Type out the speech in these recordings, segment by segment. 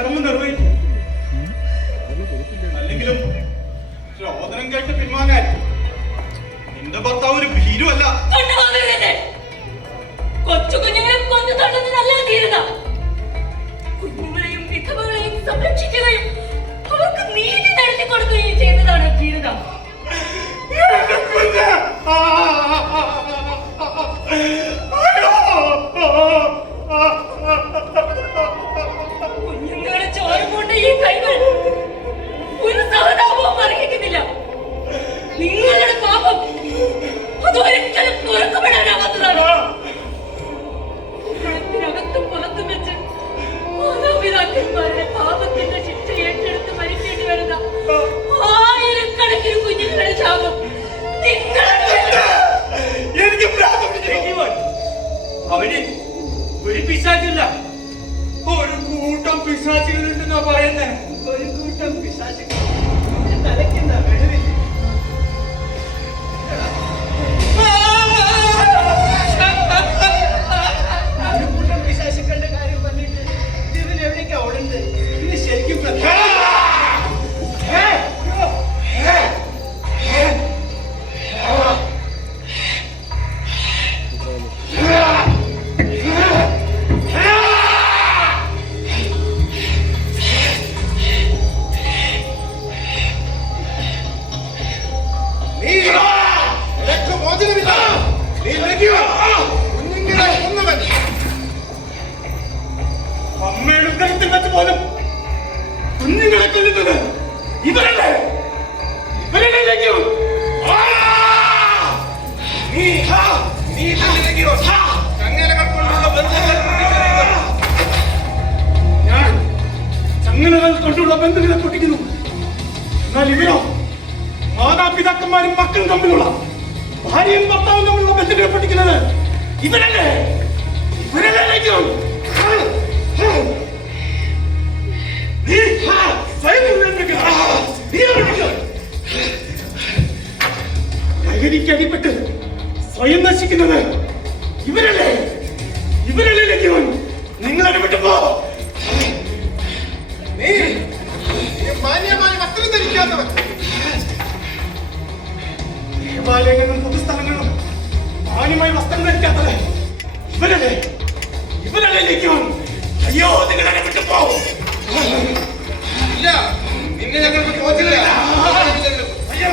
കടന്നു നിർവഹിക്കും. അല്ലെങ്കിലും രോദനം കേട്ട് പിൻവാങ്ങാൻ നിന്റെ ഭർത്താവ് ഒരു ഭീരുമല്ല കൊച്ചു കുഞ്ഞുങ്ങളെ കൊന്നു തള്ളുന്നതല്ല തീരുന്ന ഒരു കൂട്ടം പിശാചികളുണ്ടെന്നാ പറയുന്നേ? ഒരു കൂട്ടം പിശാചികൾ. തലയ്ക്കെന്താ വെളിവില്ല? മക്കളും തമ്മിലുള്ള ഭാര്യയും ഭർത്താവും തമ്മിലുള്ള ബന്ധത്തെ പഠിക്കുന്നത് ഇവരല്ലേ? ഇവരല്ലേ നയിക്കണം ലഹരിക്കടിപ്പെട്ട് സ്വയം നശിക്കുന്നത് ഇവരല്ലേ? ഇവരല്ലേ ലഭ്യവൻ നിങ്ങൾ ഇടപെട്ട് പോ. നീ മാന്യമായ വസ്ത്രം ധരിക്കാത്തവൻ. ഹിമാലയങ്ങളിലും പൊതുസ്ഥലങ്ങളിലും മാന്യമായി വസ്ത്രം ധരിക്കാത്തത് ഇവരല്ലേ? ഇവരല്ലേ ലയിക്കുവാൻ അയ്യോ നിങ്ങളെ വിട്ടു പോകും ഇല്ല നിന്നെ ഞങ്ങൾ ചോദിച്ചില്ല അയ്യോ.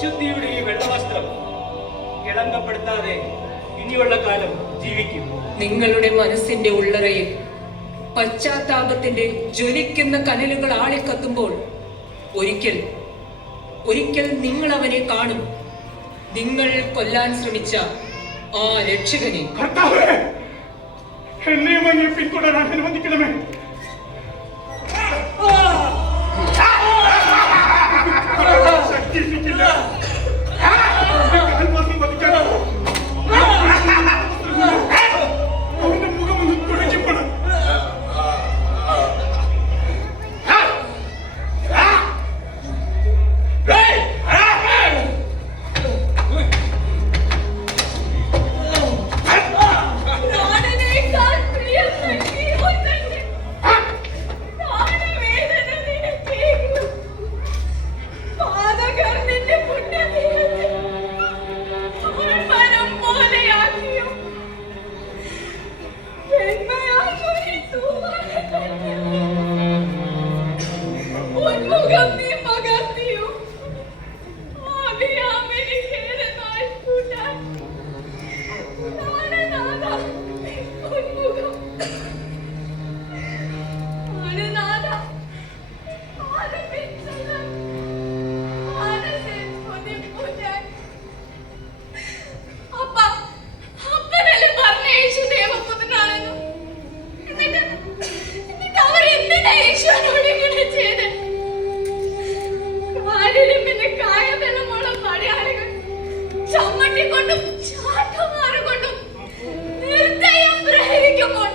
വിശുദ്ധിയുടെ ഈ വെള്ളവസ്ത്രം ഇളങ്കപ്പെടുത്താതെ ഇനിയുള്ള കാലം ജീവിക്കും. നിങ്ങളുടെ മനസ്സിന്റെ ഉള്ളറയിൽ പശ്ചാത്താപത്തിന്റെ ജ്വലിക്കുന്ന കനലുകൾ ആളിക്കത്തുമ്പോൾ ഒരിക്കൽ ഒരിക്കൽ നിങ്ങൾ അവനെ കാണും. നിങ്ങൾ കൊല്ലാൻ ശ്രമിച്ച ആ രക്ഷകനെ. പിന്തുടരാൻ അനുവദിക്കണമേ. ಇಲ್ಲ ചാട്ടമാറുകൊണ്ടും നിർദ്ദയം പ്രഹരിക്കുമ്പോൾ